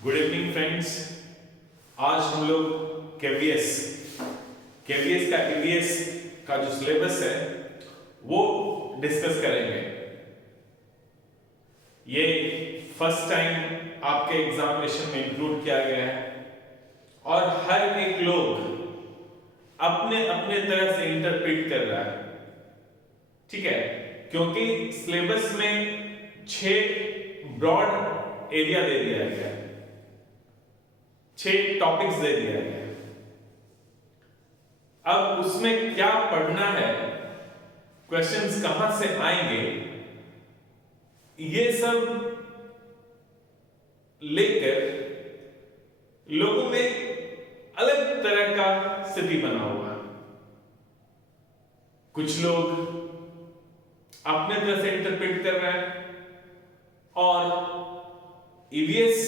Good evening friends. आज हम लोग केवीएस का ईवीएस का जो सिलेबस है वो डिस्कस करेंगे। ये फर्स्ट टाइम आपके एग्जामिनेशन में इंक्लूड किया गया है और हर एक लोग अपने अपने तरह से इंटरप्रेट कर रहा है, ठीक है। क्योंकि सिलेबस में 6 ब्रॉड एरिया दे दिया गया है, 6 टॉपिक्स दे दिया गया है। अब उसमें क्या पढ़ना है, क्वेश्चंस कहां से आएंगे, ये सब लेकर लोगों में अलग तरह का स्थिति बना हुआ है। कुछ लोग अपने तरह से इंटरप्रेट कर रहे हैं और ईवीएस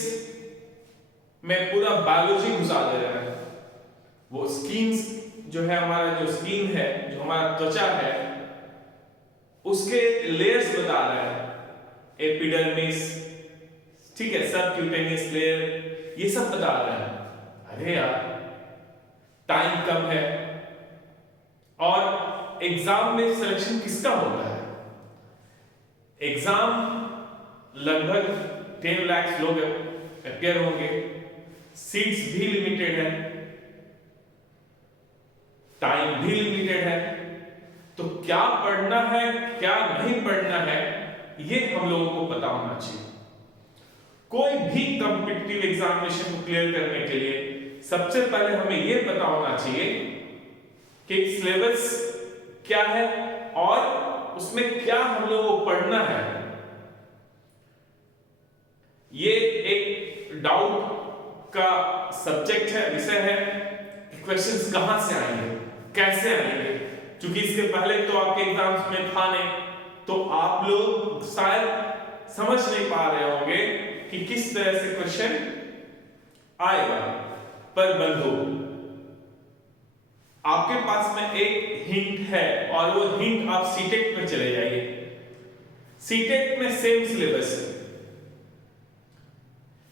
में पूरा बायोलॉजी घुसा दे रहा है। वो स्किन्स जो है, हमारा जो स्किन है, जो हमारा त्वचा है, उसके लेयर्स बता रहा है। एपिडर्मिस, ठीक है, सबक्यूटेनियस लेयर, ये सब बता रहा है। अरे यार, टाइम कम है और एग्जाम में सिलेक्शन किसका होता है? एग्जाम लगभग 10 लाख लोग अपियर होंगे, सीट्स भी लिमिटेड है, टाइम भी लिमिटेड है। तो क्या पढ़ना है, क्या नहीं पढ़ना है, ये हम लोगों को पता होना चाहिए। कोई भी कॉम्पिटिटिव एग्जामिनेशन को क्लियर करने के लिए सबसे पहले हमें यह पता होना चाहिए कि सिलेबस क्या है और उसमें क्या हम लोगों को पढ़ना है। ये एक डाउट का सब्जेक्ट है, विषय है कि क्वेश्चंस कहां से आएंगे, कैसे आएंगे। क्योंकि इसके पहले तो आपके एग्जाम्स में था नहीं, तो आप लोग शायद समझ नहीं पा रहे होंगे कि किस तरह से क्वेश्चन आएगा। पर बंधु, आपके पास में एक हिंट है और वो हिंट आप सीटेट में चले जाइए। सीटेट में सेम सिलेबस है।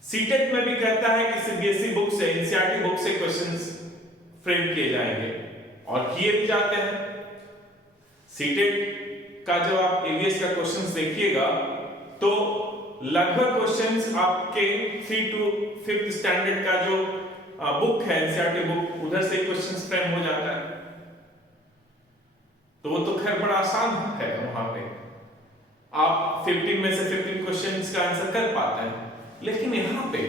सीटेट में भी कहता है कि सीबीएसई बुक से, एनसीईआरटी बुक से क्वेश्चंस फ्रेम किए जाएंगे और किए भी जाते हैं। सीटेट का जब आप ईवीएस का क्वेश्चंस देखिएगा तो लगभग क्वेश्चंस आपके 3 to 5th स्टैंडर्ड का जो बुक है, एनसीईआरटी बुक, उधर से क्वेश्चंस फ्रेम हो जाता है। तो वो तो खैर बड़ा आसान है, वहां पे आप 15 में से 15 क्वेश्चंस का आंसर कर पाते हैं। लेकिन यहां पे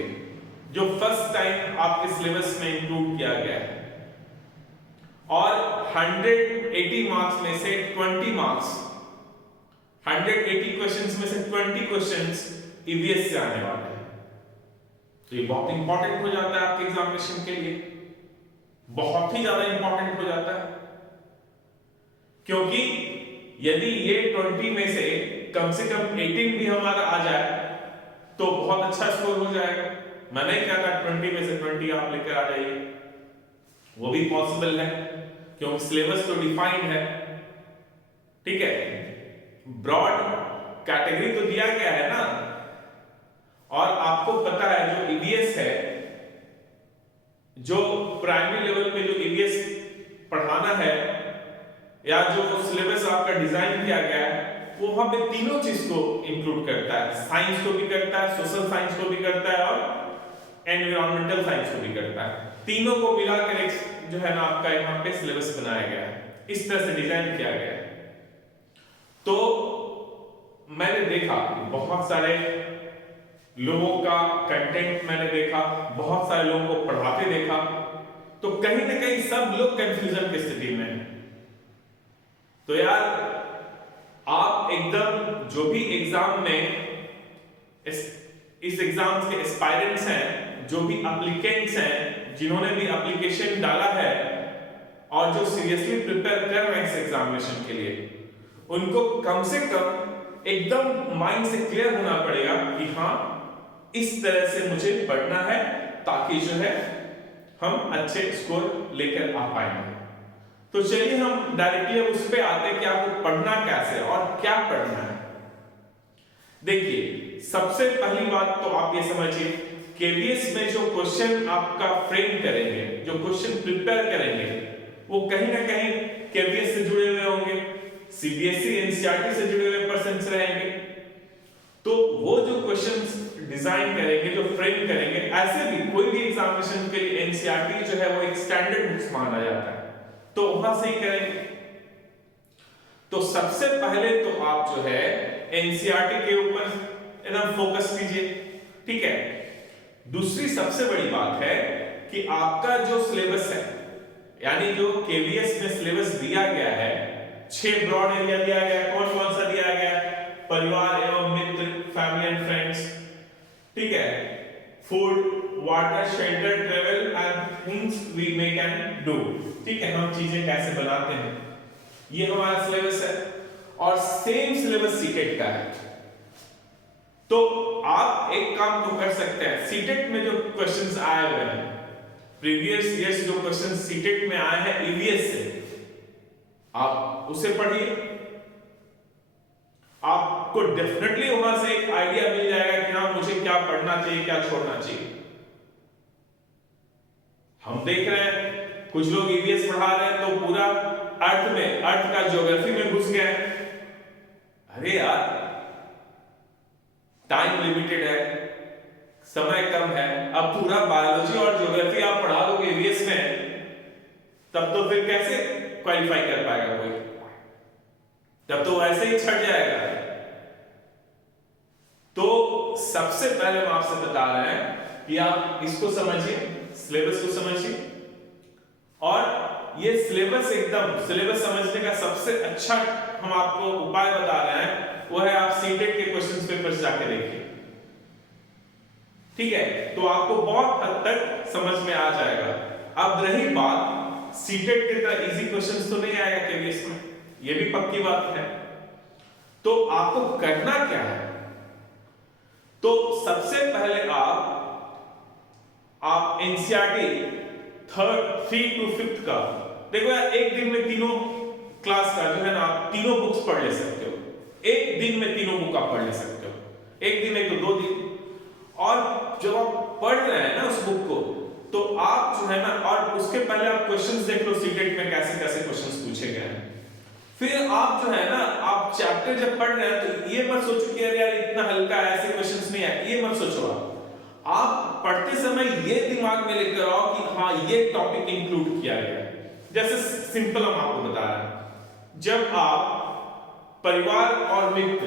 जो फर्स्ट टाइम आपके सिलेबस में इंक्लूड किया गया है और 180 मार्क्स में से 20 मार्क्स, 180 क्वेश्चंस में से 20 क्वेश्चंस ईवीएस से आने वाले हैं, तो ये बहुत इंपॉर्टेंट हो जाता है आपके एग्जामिनेशन के लिए, बहुत ही ज्यादा इंपॉर्टेंट हो जाता है। क्योंकि यदि ये 20 में से कम 18 भी हमारा आ जाए तो बहुत अच्छा स्कोर हो जाएगा। मैं नहीं कहता 20 में से 20 आप लेकर आ जाइए, वो भी पॉसिबल है क्योंकि सिलेबस तो डिफाइंड है, ठीक है। ब्रॉड कैटेगरी तो दिया गया है ना, और आपको पता है जो ईवीएस है, जो प्राइमरी लेवल पे जो ईवीएस पढ़ाना है या जो सिलेबस आपका डिजाइन किया गया है, वो वहां पे तीनों चीज को इंक्लूड करता है। साइंस को भी करता है, सोशल साइंस को भी करता है और एनवायरमेंटल साइंस को भी करता है। तीनों को मिलाकर एक जो है ना आपका यहाँ पे सिलेबस बनाया गया है, इस तरह से डिजाइन किया गया है। तो मैंने देखा बहुत सारे लोगों का कंटेंट, मैंने देखा बहुत सारे लोगों को पढ़ाते देखा, तो कहीं ना कहीं सब लोग कंफ्यूजन की स्थिति में हैं। तो यार, आप एकदम जो भी एग्जाम में इस एग्जाम के एस्पायरेंट्स हैं, जो भी एप्लीकेंट्स हैं, जिन्होंने भी एप्लीकेशन डाला है और जो सीरियसली प्रिपेयर कर रहे हैं इस एग्जामिनेशन के लिए, उनको कम से कम एकदम माइंड से क्लियर होना पड़ेगा कि हाँ, इस तरह से मुझे पढ़ना है ताकि जो है हम अच्छे स्कोर लेकर आ पाएंगे। तो चलिए हम डायरेक्टली अब उस पे आते हैं कि आपको पढ़ना कैसे और क्या पढ़ना है। देखिए, सबसे पहली बात तो आप ये समझिए केवीएस में जो क्वेश्चन आपका फ्रेम करेंगे, जो क्वेश्चन प्रिपेयर करेंगे, वो कहीं ना कहीं केवीएस से जुड़े हुए होंगे, सीबीएसई एनसीईआरटी से जुड़े हुए पर्सन्स रहेंगे। तो वो जो क्वेश्चंस डिजाइन करेंगे, जो फ्रेम करेंगे, ऐसे भी कोई भी एग्जामिनेशन के लिए एनसीईआरटी जो है वो एक स्टैंडर्ड बुक्स माना जाता है, तो वहां से ही करेंगे। तो सबसे पहले तो आप जो है एनसीईआरटी के ऊपर एकदम फोकस कीजिए, ठीक है। दूसरी सबसे बड़ी बात है कि आपका जो सिलेबस है, यानी जो केवीएस में सिलेबस दिया गया है, 6 ब्रॉड एरिया दिया गया है। कौन कौन सा दिया गया है? परिवार एवं मित्र, फैमिली एंड फ्रेंड्स, ठीक है। Food, water, shelter, travel and things we make and do, ठीक है, हम चीजें कैसे बनाते हैं, ये हमारा सिलेबस है। और सेम सिलेबस सीटेट का है। तो आप एक काम तो कर सकते हैं, सीटेट में जो क्वेश्चंस आए हुए हैं, प्रीवियस ईयर्स जो क्वेश्चंस सीटेट में आए हैं ईवीएस से, आप उसे पढ़िए, आपको डेफिनेटली वहां से एक आइडिया मिल जाएगा कि हाँ मुझे क्या पढ़ना चाहिए, क्या छोड़ना चाहिए। हम देख रहे हैं कुछ लोग ईवीएस पढ़ा रहे हैं तो पूरा अर्थ का ज्योग्राफी में घुस गए। अरे यार, टाइम लिमिटेड है, समय कम है, अब पूरा बायोलॉजी और ज्योग्राफी आप पढ़ा दोगे ईवीएस में, तब तो फिर कैसे क्वालिफाई कर पाएगा कोई? तब तो ऐसे ही छट जाएगा। तो सबसे पहले हम आपसे बता रहे हैं कि आप इसको समझिए, सिलेबस को समझिए, और ये सिलेबस समझने का सबसे अच्छा हम आपको उपाय बता रहे हैं, वो है आप सीटेट के क्वेश्चंस पेपर्स जाके देखिए, ठीक है। तो आपको बहुत हद तक समझ में आ जाएगा। अब रही बात, सीटेट की तरह इजी क्वेश्चंस तो नहीं आएगा केवीएस में, ये भी पक्की बात है। तो आपको करना क्या है? तो सबसे पहले आप एनसीईआरटी 3 to 5 का देखो यार, एक दिन में तीनों क्लास का जो है ना, आप तीनों बुक्स पढ़ ले सकते हो। एक दिन में तीनों बुक आप पढ़ ले सकते हो, एक दिन नहीं तो 2 दिन। और जब आप पढ़ रहे हैं ना उस बुक को, तो आप जो है ना, और उसके पहले आप क्वेश्चंस देख लो सीटेट में कैसे कैसे क्वेश्चंस पूछे गए हैं। फिर आप जो है ना, आप चैप्टर जब पढ़ रहे हैं तो ये मत सोचो कि अरे यार इतना हल्का है, ऐसे क्वेश्चंस नहीं है, ये मत सोचो। आप पढ़ते समय ये दिमाग में लेकर आओ कि हाँ ये टॉपिक इंक्लूड किया गया है। जैसे सिंपल हम आपको बता रहे हैं, जब आप परिवार और मित्र,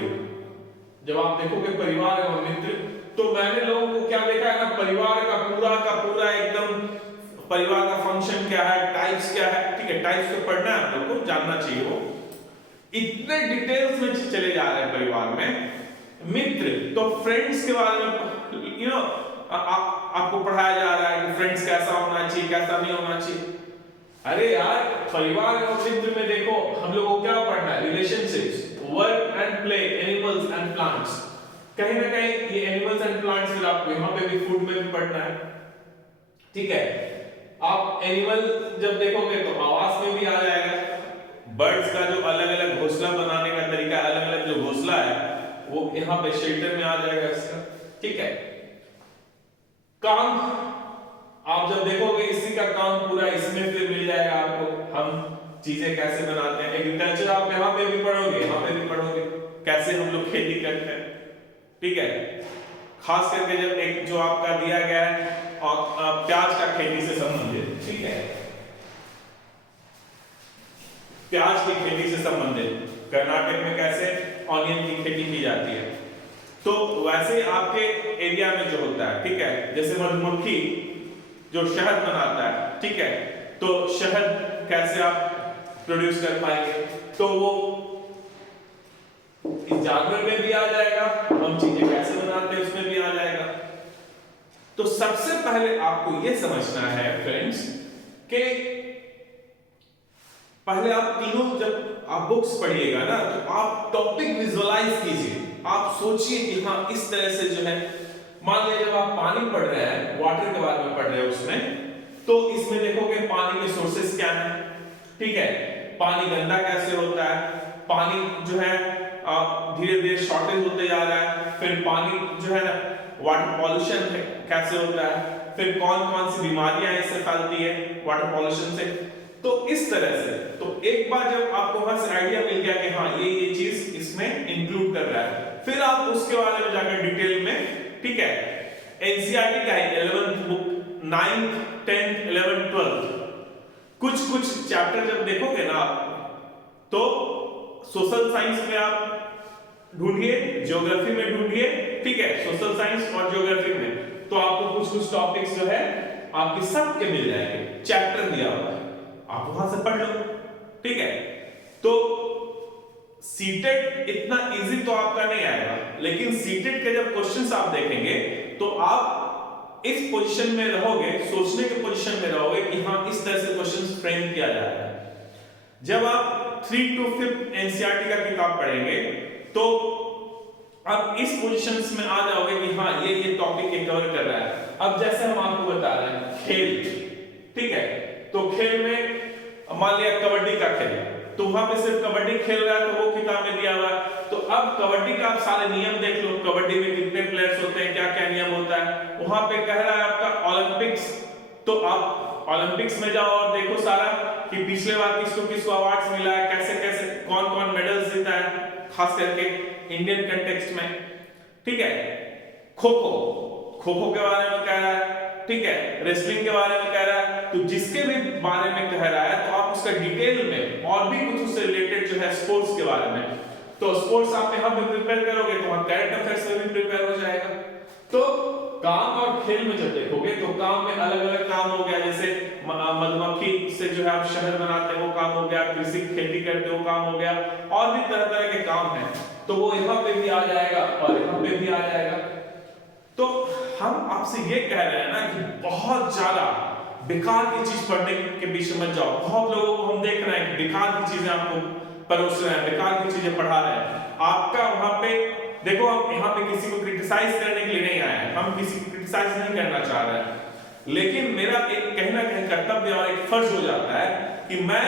जब आप देखोगे परिवार और मित्र, तो मैंने लोगों को क्या देखा है ना, परिवार का पूरा एकदम परिवार का फंक्शन क्या है, टाइप्स क्या है, ठीक है, टाइप्स को पढ़ना है, आप लोग को जानना चाहिए। वो इतने डिटेल्स में चले जा रहे हैं परिवार में। मित्र, तो फ्रेंड्स के बारे में आपको पढ़ाया जा रहा है कि फ्रेंड्स कैसा होना चाहिए, कैसा नहीं होना चाहिए। अरे यार, परिवार और मित्र में देखो हम लोगों को क्या पढ़ना है, relationships, work and play, animals and plants. कहीं ना कहीं ये एनिमल्स एंड प्लांट्स फिर आपको यहाँ पे भी फूड में भी पढ़ना है, ठीक है। आप एनिमल जब देखोगे तो आवास में भी आ जाएगा, बर्ड्स का जो अलग अलग घोंसला बनाने का तरीका, अलग अलग जो घोंसला है वो यहाँ पे शेल्टर में आ जाएगा इसका, ठीक है। काम आप जब देखोगे इसी का काम पूरा इसमें फिर मिल जाएगा आपको, हम चीजें कैसे बनाते हैं। एग्रीकल्चर आप यहाँ पे भी पढ़ोगे, यहाँ पे भी पढ़ोगे कैसे हम लोग खेती करते हैं, ठीक है। खास करके जब एक जो आपका दिया गया है और प्याज का खेती से संबंधित, ठीक है, प्याज की खेती से संबंधित कर्नाटक में कैसे ऑनियन की खेती की जाती है, तो वैसे आपके एरिया में जो होता है, ठीक है, जैसे मधुमक्खी जो शहद बनाता है, ठीक है, तो शहद कैसे आप प्रोड्यूस कर पाएंगे, तो वो इस जानवर में भी आ जाएगा, हम चीजें कैसे बनाते हैं उसमें भी आ जाएगा। तो सबसे पहले आपको यह समझना है फ्रेंड्स कि पहले आप तीनों जब आप बुक्स पढ़िएगा ना, तो आप टॉपिक विजुअलाइज कीजिए, आप सोचिए कि हाँ इस तरह से जो है, मान लीजिए जब आप पानी पढ़ रहे हैं, वाटर के बारे में पढ़ रहे हैं उसमें, तो इसमें देखोगे पानी के सोर्सेस क्या हैं, ठीक है, पानी गंदा कैसे होता है, पानी जो है धीरे धीरे शॉर्टेज होते जा रहा है, फिर पानी जो है ना वाटर पॉल्यूशन कैसे होता है, फिर कौन कौन सी बीमारियां इससे फैलती है वाटर पॉल्यूशन से। तो इस तरह से तो एक बार जब आपको वहां से आइडिया मिल गया कि हाँ ये चीज इसमें इंक्लूड कर रहा है, फिर आप उसके बारे में जाकर डिटेल में, ठीक है, एनसीईआरटी का है 11th book 9th 10th 11th 12th कुछ चैप्टर जब देखोगे ना आप, तो सोशल साइंस में आप ढूंढिए, ज्योग्राफी में ढूंढिए, ठीक है, सोशल साइंस और ज्योग्राफी में, तो आपको कुछ टॉपिक्स जो है आपके सबके मिल जाएंगे, चैप्टर दिया हुआ है, आप वहां से पढ़ लो, ठीक है। तो सीटेट इतना इजी तो आपका नहीं आएगा, लेकिन सीटेट के जब क्वेश्चंस आप देखेंगे तो आप इस पोजीशन में रहोगे, सोचने के पोजीशन में रहोगे कि हाँ इस तरह से क्वेश्चंस फ्रेम किया जा रहा है। जब आप 3 to 5 एनसीईआरटी का किताब पढ़ेंगे तो आप इस पोजीशंस में आ जाओगे कि हाँ ये टॉपिक ये कवर कर रहा है। अब जैसे हम आपको बता रहे हैं खेल, ठीक है, तो खेल में मान लिया कबड्डी का खेल, तो वहां पे सिर्फ कबड्डी खेल रहा है तो वो किताब में दिया हुआ है, तो अब कबड्डी का आप सारे नियम देख लो, कबड्डी में कितने प्लेयर्स होते हैं, क्या क्या नियम होता है, वहां पे कह रहा है आपका ओलंपिक्स, तो आप ओलंपिक्स में जाओ और देखो सारा कि पिछले बार किसको किसको अवार्ड्स मिला है, कैसे कैसे कौन कौन मेडल्स जीता है, खास करके इंडियन कंटेक्स्ट में, ठीक है। खो खो के बारे में कह रहा है, ठीक है, रेसलिंग के बारे में कह रहा है, तो जिसके भी बारे में कह रहा है तो आप उसका डिटेल में और भी कुछ उससे रिलेटेड जो है स्पोर्ट्स के बारे में, तो स्पोर्ट्स आप यहाँ पे प्रिपेयर करोगे तो वहां करंट अफेयर्स में भी प्रिपेयर हो जाएगा। तो काम और खेल में जब देखोगे तो काम में अलग अलग काम हो गया, जैसे मधुमक्खी से जो है आप शहद बनाते हो वो काम हो गया, कृषि खेती करते हो काम हो गया, और भी तरह तरह के काम है, तो वो यहाँ पे भी आ जाएगा और यहाँ पे भी आ जाएगा। तो हम आपसे ये कह रहे हैं ना कि बहुत ज्यादा बेकार की चीज पढ़ने के पीछे मत जाओ। बहुत लोगों को हम देख रहे हैं बेकार की चीजें आपको परोस रहे हैं, बेकार की चीजें पढ़ा रहे हैं। आपका वहां पे देखो, हम यहाँ पे किसी को क्रिटिसाइज करने के लिए नहीं आए हैं, हम किसी को क्रिटिसाइज नहीं करना चाह रहे हैं, लेकिन मेरा एक कहीं ना कहीं कर्तव्य और एक फर्ज हो जाता है कि मैं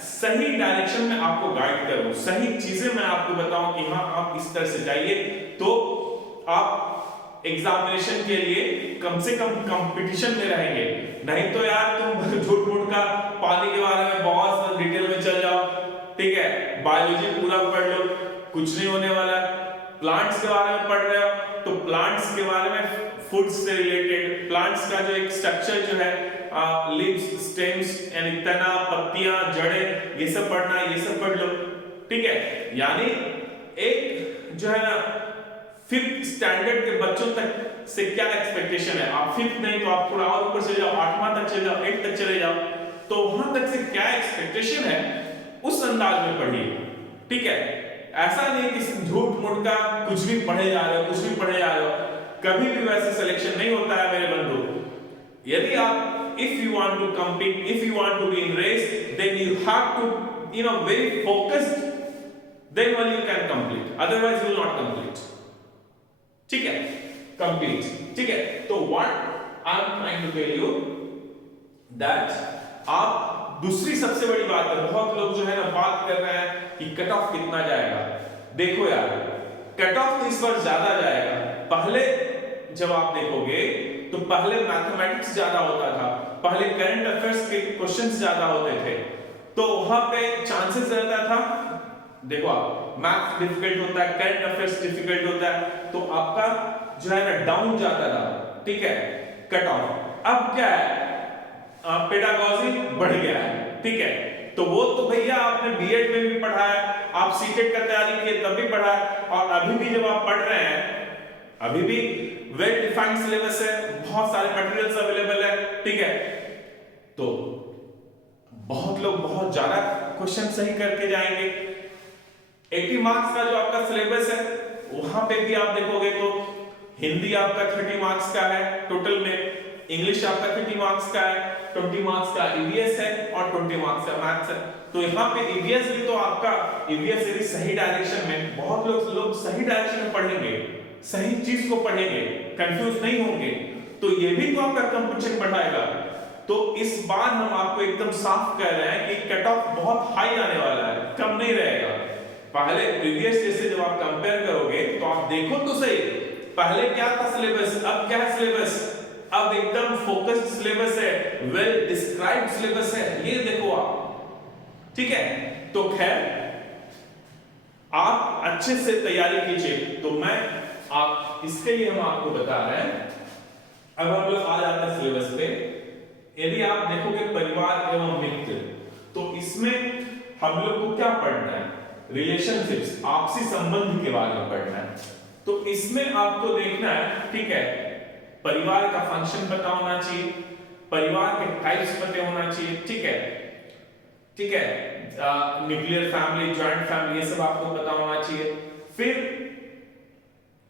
सही डायरेक्शन में आपको गाइड करूं, सही चीजें मैं आपको बताऊं कि हाँ आप इस तरह से जाइए, तो आप एग्जामिनेशन के लिए कम से कम कंपटीशन में रहेंगे। नहीं तो यार तुम झूठ मूठ का पानी के बारे में बहुत डिटेल में चल जाओ, ठीक है, बायोलॉजी पूरा पढ़ लो, कुछ नहीं होने वाला। प्लांट्स के बारे में पढ़ रहे हो तो प्लांट्स के बारे में फूड से रिलेटेड प्लांट्स का जो एक स्ट्रक्चर जो है, लीव्स, स्टेम्स यानी तना, पत्तियां, जड़ें, ये सब पढ़ना है, ये सब पढ़ लो, ठीक है। यानी एक जो है ना 5th स्टैंडर्ड के बच्चों तक से क्या एक्सपेक्टेशन है, आप 5th नहीं तो आप थोड़ा और ऊपर से जाओ, 8वां तक चले जाओ, 8 तक चले जाओ, तो वहां तक से क्या एक्सपेक्टेशन है उस अंदाज में पढ़िए, ठीक है। ऐसा नहीं कि झूठ मूठ का कुछ भी पढ़े जा रहे हो, कुछ भी पढ़े जा रहे हो, कभी भी वैसे सिलेक्शन नहीं होता है मेरे बंधु। यदि आप if you want to compete, if you want to be in race, then you have to very focused, then only you can complete, otherwise you will not complete, ठीक है, complete, ठीक है। तो what I am trying to tell you that आप दूसरी सबसे बड़ी बात है, बहुत लोग जो है ना बात कर रहे हैं कि कट ऑफ कितना जाएगा। देखो यार, कट ऑफ तो इस बार ज्यादा जाएगा। पहले जब आप देखोगे तो पहले मैथमेटिक्स ज्यादा होता था, पहले करंट अफेयर्स के क्वेश्चंस ज्यादा होते थे, तो वहां पे चांसेस रहता था, देखो आप मैथ्स डिफिकल्ट होता है, करंट अफेयर्स डिफिकल्ट होता है, तो आपका जो है ना डाउन जाता था, ठीक है, कट ऑफ। अब क्या है, पेडागॉजी बढ़ गया है, ठीक है, तो वो तो भैया आपने बीएड में भी पढ़ा है, आप सीटेट का तैयारी किए तब भी पढ़ा है, और अभी भी जब आप पढ़ रहे हैं अभी भी वेल डिफाइंड सिलेबस है, बहुत सारे मटेरियल्स अवेलेबल है, ठीक है। तो बहुत लोग बहुत ज्यादा क्वेश्चन सही करके जाएंगे। 80 मार्क्स का जो आपका सिलेबस है वहां पे भी आप देखोगे तो हिंदी आपका 30 मार्क्स का है टोटल में, इंग्लिश आपका 30 मार्क्स का है, 20 मार्क्स का ईवीएस है और 20 मार्क्स का मैथ्स है। तो यहाँ पे ईवीएस भी तो आपका ईवीएस यदि सही डायरेक्शन में, बहुत लोग सही डायरेक्शन में पढ़ेंगे, सही चीज को पढ़ेंगे, कंफ्यूज नहीं होंगे, तो ये भी तो आपका कंपटीशन बढ़ाएगा। तो इस बार हम आपको एकदम साफ कह रहे हैं कि कट ऑफ बहुत हाई आने वाला है, कम नहीं रहेगा, पहले प्रीवियस जैसे जब आप कंपेयर करोगे तो आप देखो तो सही, पहले क्या था सिलेबस, अब क्या है सिलेबस, अब एकदम फोकस्ड सिलेबस है, वेल डिस्क्राइब्ड सिलेबस है, ये देखो आप, ठीक है। तो खैर आप अच्छे से तैयारी कीजिए। तो मैं आप इसके लिए हम आपको बता रहे हैं। अब हम लोग आ जाते हैं सिलेबस पे। यदि आप देखोगे परिवार एवं मित्र, तो इसमें हम लोग को क्या पढ़ना है, रिलेशनशिप्स, आपसी संबंध के बारे में पढ़ना है। तो इसमें आपको देखना है, ठीक है, परिवार का फंक्शन पता होना चाहिए, परिवार के टाइप्स पता होना चाहिए, ठीक है, ठीक है, न्यूक्लियर फैमिली, जॉइंट फैमिली, ये सब आपको पता होना चाहिए। फिर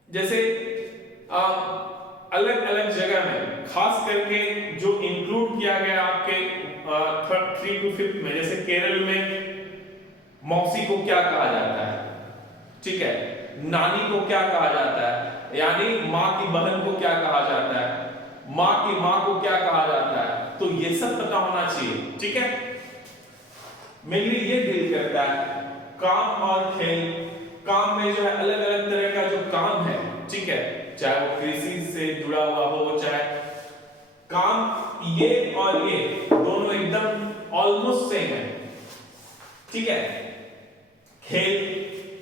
जैसे अलग अलग जगह में खास करके जो इंक्लूड किया गया आपके 3 to 5 में, जैसे केरल में मौसी को क्या कहा जाता है, ठीक है, नानी को क्या कहा जाता है, यानी माँ की बहन को क्या कहा जाता है, माँ की माँ को क्या कहा जाता है, तो ये सब पता होना चाहिए, ठीक है। मेनली ये डील करता है काम और खेल। काम में जो है अलग अलग तरह का जो काम है, ठीक है, चाहे वो कृषि से जुड़ा हुआ हो, चाहे काम ये और ये दोनों एकदम ऑलमोस्ट सेम है, ठीक है। खेल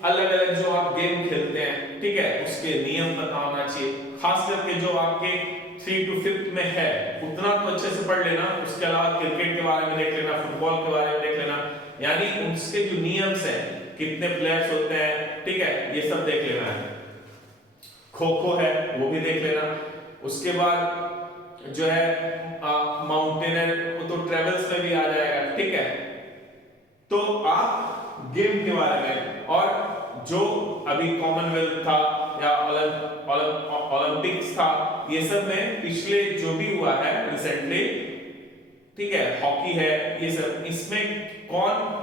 अलग अलग जो आप गेम खेलते हैं, ठीक है, उसके नियम पता होना चाहिए। खास करके जो आपके 3 to 5 में है उतना तो अच्छे से पढ़ लेना। उसके अलावा क्रिकेट के बारे में देख लेना, फुटबॉल के बारे में देख लेना, यानी उसके जो नियम्स हैं, कितने प्लेयर्स होते हैं, ठीक है, ये सब देख लेना है। खो खो है वो भी देख लेना। उसके बाद जो है माउंटेनर, वो तो ट्रेवल्स में भी आ जाएगा, ठीक है। तो आप गेम के बारे में, और जो अभी कॉमनवेल्थ था या ओलंपिक्स था, ये सब में पिछले जो भी हुआ है रिसेंटली, ठीक है, हॉकी है, ये सब, इसमें कौन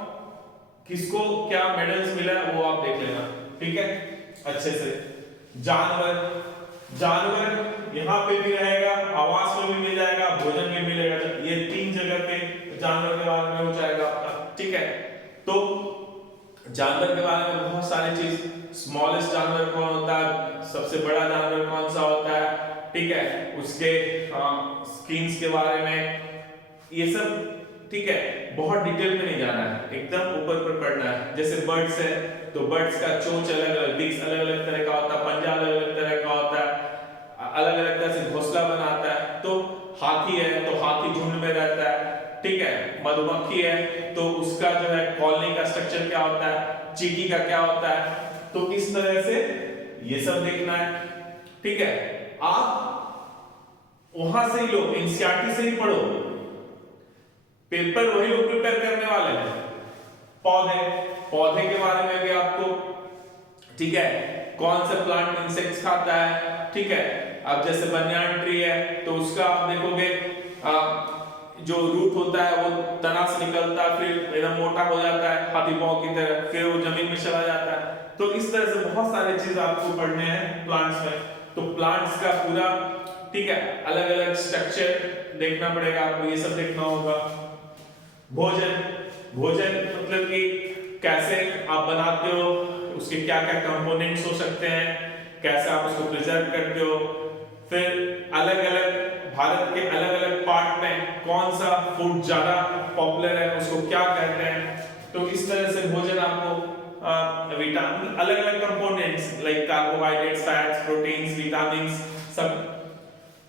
किसको क्या मेडल्स मिला वो आप देख लेना, ठीक है, अच्छे से। जानवर, जानवर यहाँ पे भी रहेगा, आवास में भी मिल जाएगा, भोजन में मिलेगा, ये 3 जगह पे जानवर के बारे में हो जाएगा आपका, ठीक है। तो जानवर के बारे में बहुत सारी चीज, स्मॉलेस्ट जानवर कौन होता है, सबसे बड़ा जानवर कौन सा होता है, ठीक है, उसके स्किन्स के बारे में, ये सब, ठीक है, बहुत डिटेल में नहीं जाना है, एकदम ऊपर पर पढ़ना है। जैसे बर्ड्स है तो बर्ड्स का चोंच अलग अलग, बिक्स अलग अलग तरह का होता है, पंजा अलग अलग तरह का होता है, अलग अलग तरह से घोंसला बनाता है। तो हाथी है तो हाथी झुंड में रहता है, ठीक है, मधुमक्खी है तो उसका जो है कॉलोनी का स्ट्रक्चर क्या होता है, चींटी का क्या होता है, तो इस तरह से ये सब देखना है, ठीक है। आप वहां से ही लो, एनसीईआरटी से ही पढ़ो, पेपर वही लोग प्रिपेयर करने वाले हैं। पौधे, पौधे के बारे में भी आपको, ठीक है, कौन सा प्लांट इंसेक्ट्स खाता है, ठीक है। अब जैसे बनियान ट्री है तो उसका आप देखोगे जो रूट होता है वो तना से निकलता है, फिर एकदम मोटा हो जाता है हाथी पांव की तरह, फिर वो जमीन में चला जाता है। तो इस तरह से बहुत सारे चीज आपको पढ़ने हैं प्लांट्स में। तो प्लांट्स का पूरा, ठीक है, अलग अलग स्ट्रक्चर देखना पड़ेगा आपको, ये सब देखना होगा। भोजन, भोजन मतलब कि कैसे आप बनाते हो, उसके क्या क्या कंपोनेंट्स हो सकते हैं, कैसे आप उसको प्रिजर्व करते हो। फिर अलग अलग भारत के अलग अलग पार्ट में कौन सा फूड ज्यादा पॉपुलर है, उसको क्या कहते हैं। तो इस तरह से भोजन आपको विटामिन, अलग अलग components like carbohydrates, fats, proteins, vitamins सब,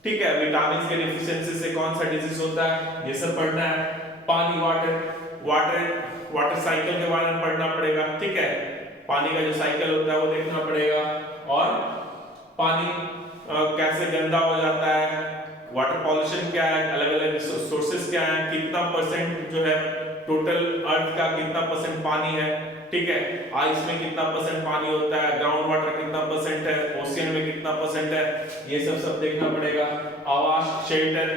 ठीक है, विटामिन्स के डिफिशियंसी से कौन सा डिजीज होता है, ये सब पढ़ना है। पानी, वाटर साइकिल के बारे में पढ़ना पड़ेगा, ठीक है, पानी का जो साइकिल होता है वो देखना पड़ेगा। और पानी कैसे गंदा हो जाता है, वाटर पॉल्यूशन क्या है, अलग अलग सोर्सेस क्या है, कितना परसेंट जो है टोटल अर्थ का कितना परसेंट पानी है, ठीक है, आइस में कितना परसेंट पानी होता है, ग्राउंड वाटर कितना परसेंट है, ओशियन में कितना परसेंट है, ये सब देखना पड़ेगा। आवास, शेल्टर,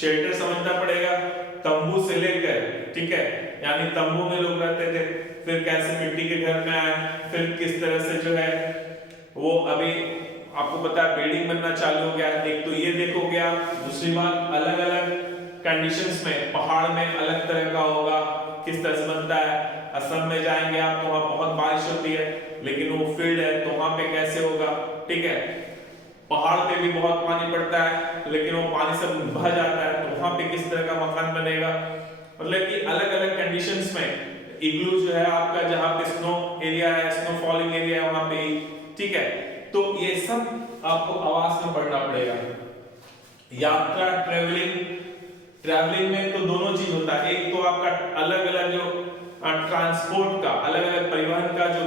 शेल्टर समझना पड़ेगा, तंबू से लेकर, ठीक है, यानी तंबू में लोग रहते थे, फिर कैसे मिट्टी के घर में आए, फिर किस तरह से जो है वो अभी आपको पता है बिल्डिंग बनना चालू हो गया। एक तो ये देखोगे आप, दूसरी बात अलग अलग कंडीशंस में, पहाड़ में अलग तरह का होगा, किस तरह से बनता है। असम में जाएंगे आप तो वहां बहुत बारिश होती है, लेकिन वो फील्ड है तो वहां पे कैसे होगा, ठीक है। पहाड़ पे भी बहुत पानी पड़ता है, लेकिन वो पानी सब बह जाता है, तो वहां पे किस तरह का मकान बनेगा। मतलब कि अलग अलग कंडीशंस में इग्लू जो है आपका, जहां पे स्नो एरिया है, स्नो फॉलिंग एरिया है वहां पे, ठीक है। तो ये सब आपको आवाज में पढ़ना पड़ेगा। यात्रा ट्रैवलिंग में तो दोनों चीज होता है, एक तो आपका अलग अलग जो ट्रांसपोर्ट का, अलग अलग परिवहन का जो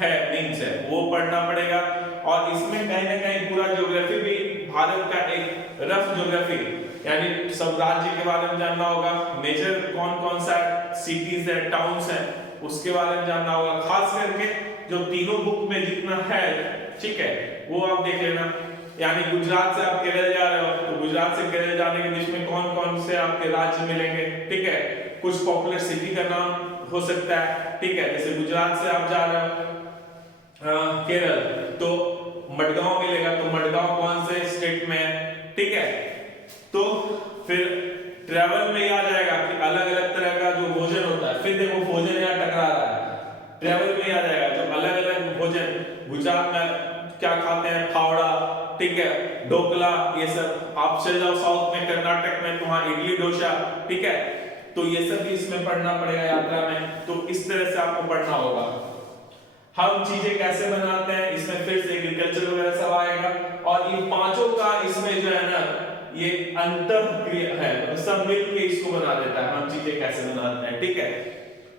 है मीन्स है वो पढ़ना पड़ेगा, और इसमें कहीं ना कहीं पूरा ज्योग्राफी भी, भारत का एक रफ ज्योग्राफी, यानी सब राज्य के बारे में जानना होगा, मेजर कौन कौन सा सिटीज है, टाउन्स है, उसके बारे में जानना होगा। खास करके जो तीनों बुक में जितना है, ठीक है, वो आप देख लेना। यानी गुजरात से आप केरल जा रहे हो तो गुजरात से केरल जाने के बीच में कौन कौन से आपके राज्य मिलेंगे, ठीक है। कुछ पॉपुलर सिटी का नाम हो सकता है, ठीक है, जैसे गुजरात से आप जा रहे हो केरल तो मडगांव मिलेगा, तो मडगांव कौन से स्टेट में है, ठीक है। तो फिर ट्रैवल में आ जाएगा कि अलग अलग तरह का जो भोजन होता है, फिर देखो भोजन यहाँ टकरा रहा है, ट्रैवल में आ जाएगा जो अलग अलग भोजन, गुजरात में क्या खाते हैं, फावड़ा, ठीक है, ढोकला, ये सब। आप चले जाओ साउथ में, कर्नाटक में, तो वहां इडली डोसा, ठीक है। तो ये सब भी इसमें पढ़ना पड़ेगा यात्रा में, तो इस तरह से आपको पढ़ना होगा। हम चीजें कैसे बनाते हैं, इसमें फिर से एग्रीकल्चर वगैरह सब आएगा, और ये पांचों का इसमें जो है ना, ये अंतःक्रिया है, सब मिलके इसको बना देता है हम चीजें कैसे बनाते हैं, ठीक है।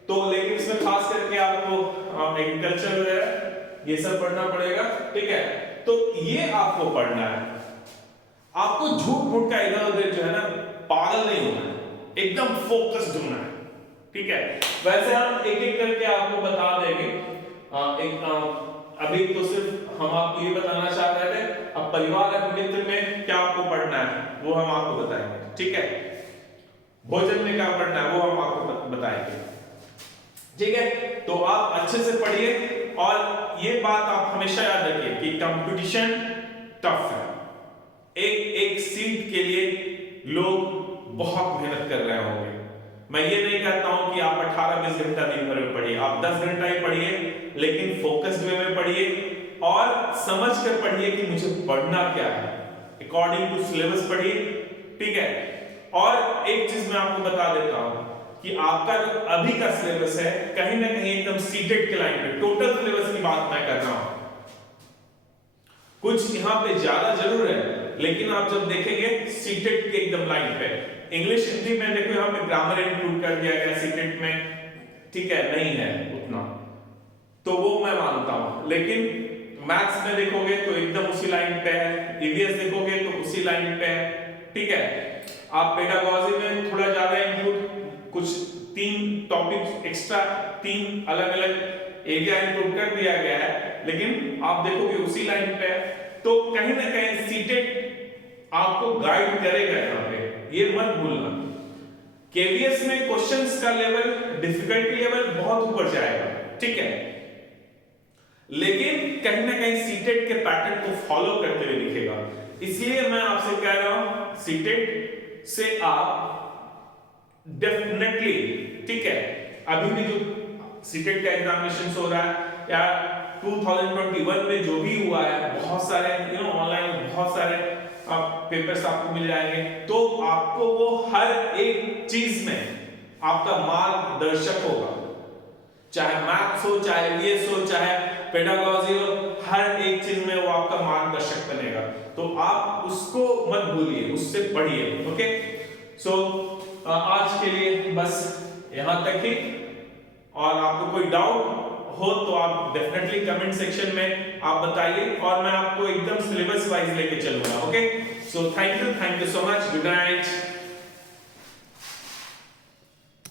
तो लेकिन इसमें खास करके आपको एग्रीकल्चर वगैरह ये सब पढ़ना पड़ेगा, ठीक है। तो ये आपको पढ़ना है, आपको झूठ मूठ का इधर उधर जो है ना पागल नहीं होना है, एकदम फोकस्ड होना है, ठीक है। वैसे हम एक एक करके आपको बता देंगे, अभी तो सिर्फ हम आपको ये बताना चाह रहे थे, अब परिवार और मित्र में क्या आपको पढ़ना है वो हम आपको बताएंगे, ठीक है। भोजन में क्या पढ़ना है वो हम आपको बताएंगे, ठीक है। तो आप अच्छे से पढ़िए, और ये बात आप हमेशा याद रखिए कि कंपटीशन टफ है, एक एक सीट के लिए लोग बहुत मेहनत कर रहे होंगे। मैं ये नहीं कहता हूं कि आप 18-20 घंटा दिन भर में पढ़िए, आप 10 घंटा ही पढ़िए, लेकिन फोकस्ड वे में पढ़िए और समझ कर पढ़िए कि मुझे पढ़ना क्या है, अकॉर्डिंग टू सिलेबस पढ़िए, ठीक है। और एक चीज मैं आपको बता देता हूं कि आपका जो अभी का सिलेबस है कहीं ना कहीं एकदम सीटेट के लाइन पे, टोटल सिलेबस की बात मैं कर रहा हूं, कुछ यहां पे ज्यादा जरूर है, लेकिन आप जब देखेंगे सीटेट के एकदम लाइन पे। इंग्लिश हिंदी में देखो यहां पे ग्रामर इंक्लूड कर दिया गया सीटेट में, ठीक है, नहीं है उतना, तो वो मैं मानता हूं। लेकिन मैथ्स में देखोगे तो एकदम उसी लाइन पे है, ईवीएस देखोगे तो उसी लाइन पे है, ठीक है। आप पेडागॉजी में थोड़ा ज्यादा इंक्लूड, कुछ 3 टॉपिक एक्स्ट्रा, 3 अलग अलग एरिया इंक्लूड कर दिया गया है, लेकिन आप देखोगे उसी लाइन पे है। तो कहीं ना कहीं सीटेट आपको गाइड करेगा यहाँ पे, ये मत भूलना। केवीएस में क्वेश्चंस का लेवल, डिफिकल्टी लेवल बहुत ऊपर जाएगा, ठीक है, लेकिन कहीं ना कहीं सीटेट के पैटर्न को फॉलो करते हुए दिखेगा। इसलिए मैं आपसे कह रहा हूं सीटेट से आप डेफिनेटली, ठीक है, अभी भी जो सीटेट का एग्जामिनेशन हो रहा है या 2021 में जो भी हुआ है, बहुत सारे ऑनलाइन बहुत सारे पेपर्स आपको मिल जाएंगे, तो आपको वो हर एक चीज में आपका मार्गदर्शक होगा, चाहे मैथ्स हो, चाहे ईवीएस हो, चाहे पेडागॉजी हो, हर एक चीज में वो आपका मार्गदर्शक बनेगा। तो आप उसको मत भूलिए, उससे पढ़िए, ओके। सो आज के लिए बस यहां तक ही, और आपको कोई डाउट हो तो आप डेफिनेटली कमेंट सेक्शन में आप बताइए, और मैं आपको एकदम सिलेबस वाइज लेके चलूंगा, okay. So thank you so much, good night.